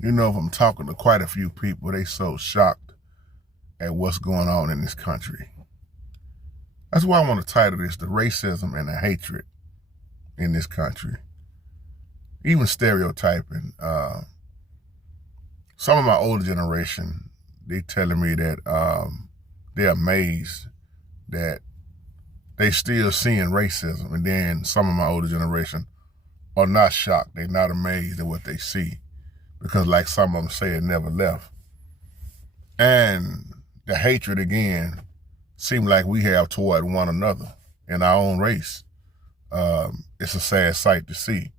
You know, if I'm talking to quite a few people, they so shocked at what's going on in this country. That's why I want to title this, The Racism and the Hatred in this country. Even stereotyping. Some of my older generation, they telling me that they're amazed that they still seeing racism. And then some of my older generation are not shocked. They're not amazed at what they see. Because like some of them say, it never left. And the hatred, again, seems like we have toward one another in our own race. It's a sad sight to see.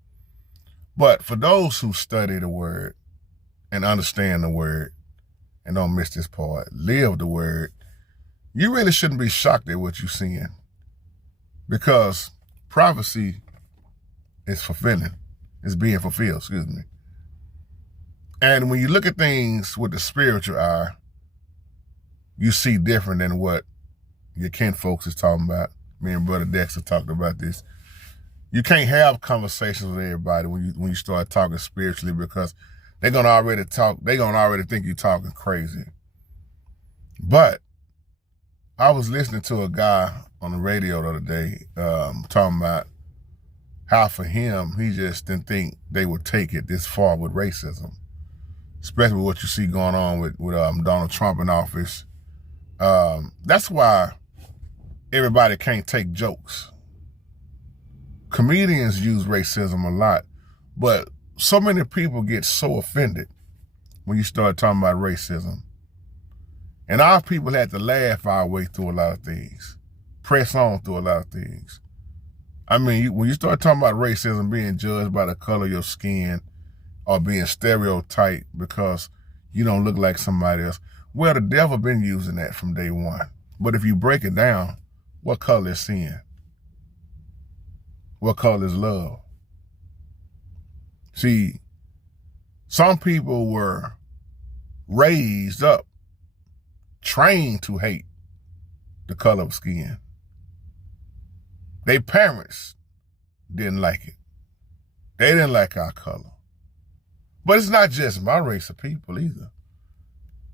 But for those who study the word and understand the word, and don't miss this part, live the word, you really shouldn't be shocked at what you're seeing. Because prophecy is fulfilling. It's being fulfilled, excuse me. And when you look at things with the spiritual eye, you see different than what your kin folks is talking about. Me and Brother Dexter talked about this. You can't have conversations with everybody when you start talking spiritually, because they're gonna already think you're talking crazy. But I was listening to a guy on the radio the other day talking about how for him, he just didn't think they would take it this far with racism, especially with what you see going on with Donald Trump in office. That's why everybody can't take jokes. Comedians use racism a lot, but so many people get so offended when you start talking about racism. And our people had to laugh our way through a lot of things, press on through a lot of things. I mean, when you start talking about racism, being judged by the color of your skin or being stereotyped because you don't look like somebody else, well, the devil been using that from day one. But if you break it down, what color is sin? What color is love? See, some people were raised up, trained to hate the color of skin. Their parents didn't like it. They didn't like our color. But it's not just my race of people either.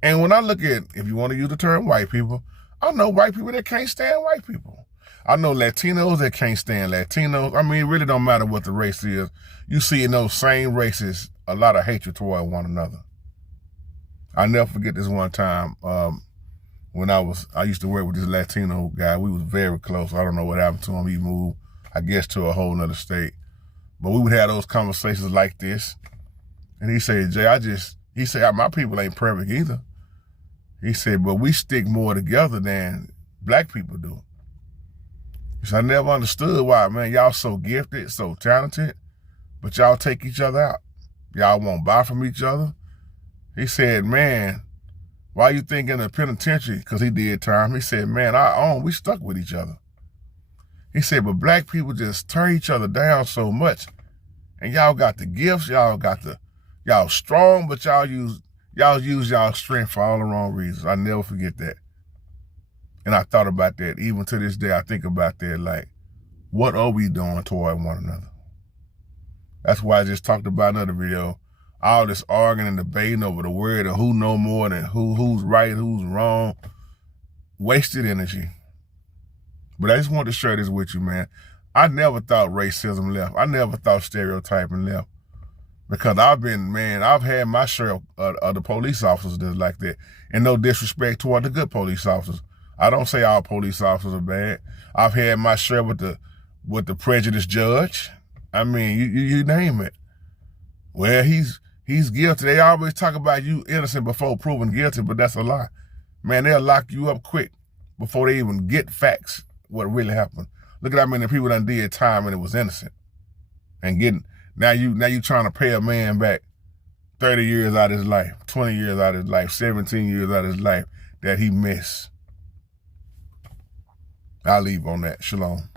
And when I look at, if you want to use the term white people, I know white people that can't stand white people. I know Latinos that can't stand Latinos. I mean, it really don't matter what the race is. You see in those same races a lot of hatred toward one another. I'll never forget this one time when I used to work with this Latino guy. We was very close. I don't know what happened to him. He moved, I guess, to a whole nother state. But we would have those conversations like this. And he said, Jay, he said, my people ain't perfect either. He said, but we stick more together than black people do. He said, I never understood why, man, y'all so gifted, so talented, but y'all take each other out. Y'all won't buy from each other. He said, man, why you think in the penitentiary, because he did time, he said, man, we stuck with each other. He said, but black people just tear each other down so much. And y'all got the gifts, y'all strong, but y'all use y'all strength for all the wrong reasons. I never forget that. And I thought about that. Even to this day, I think about that, like, what are we doing toward one another? That's why I just talked about another video. All this arguing and debating over the word of who know more than who's right, who's wrong. Wasted energy. But I just wanted to share this with you, man. I never thought racism left. I never thought stereotyping left. Because I've had my share of the police officers that's like that. And no disrespect toward the good police officers. I don't say all police officers are bad. I've had my share with the prejudiced judge. I mean, you name it. Well, he's guilty. They always talk about you innocent before proven guilty, but that's a lie. Man, they'll lock you up quick before they even get facts, what really happened. Look at how many people done did time and it was innocent. And now you trying to pay a man back 30 years out of his life, 20 years out of his life, 17 years out of his life that he missed. I'll leave on that. Shalom.